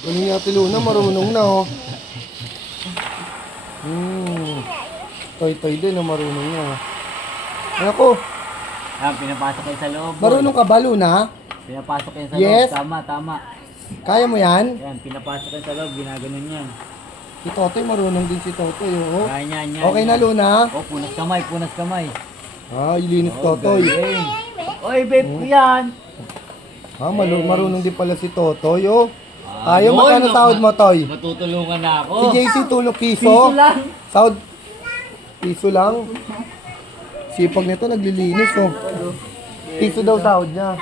Galing nga Ate Luna, marunong na oh. Toy-toy din, marunong na. Anak ko, Ayan, pinapasok kayo sa loob. boy. marunong ka ba Luna? Pinapasok kayo sa Yes. loob. Tama, tama. Kaya mo yan? Ayan, pinapasok kayo sa loob. Ginaganon yan. Si Totoy, marunong din si Totoy oh. Kaya yan, yan. Okay na yan. Luna? Oh, punas kamay, punas kamay. Ah, ilinis Totoy. galing. Oy, babe ko yan. Ah, marunong din pala si Totoy oh. Ah, Ayaw, yun, magkano sahod mo, Toy? Matutulungan na ako. Si JC, tulog piso. Piso lang. Sahod, piso lang. Sipag nito, naglilinis oh. Piso daw sahod niya.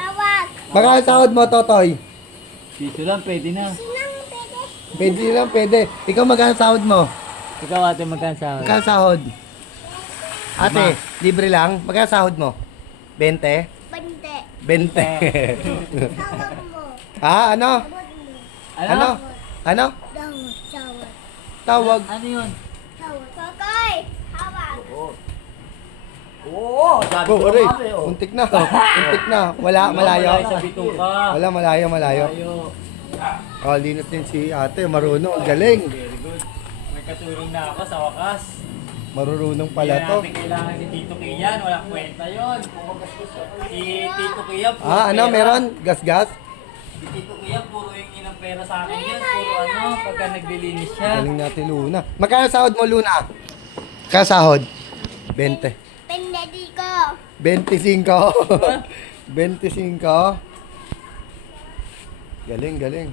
Magkano sahod mo, Totoy? Piso lang, pwede na. Pwede lang, pwede. Ikaw magkano sahod mo? Ikaw ate, magkano sahod? Magkano sahod? Ate, libre lang? Magkano sahod mo? 20? Bante. 20. Tawag mo. Ha? Ano? Ano? Ano? Tawag. Tawag. Tawag. Ano yun? Tawag. Totoy. Tawag. Oo, sabi Oh, ko aray. nga eh. Untik na. Untik na. Wala, malayo. Sa bituka. Wala, malayo. Malayo. Oh, linis din si ate. Marunong. Galing. Very good. May katulong na ako sa wakas. Marunong pala Hindi to. natin kailangan si Tito Kian. Walang kwenta yun. Si Tito Kian, puro Ah, ano? pera. Meron? Gas-gas? Si Tito Kian, puro yung inang pera sa akin yan. Puro ano, pagka naglilinis siya. Galing natin, Luna. Magkano sahod mo, Luna? Magkano sahod? 20. Pendedi ko. 25. 25. Galing, galing.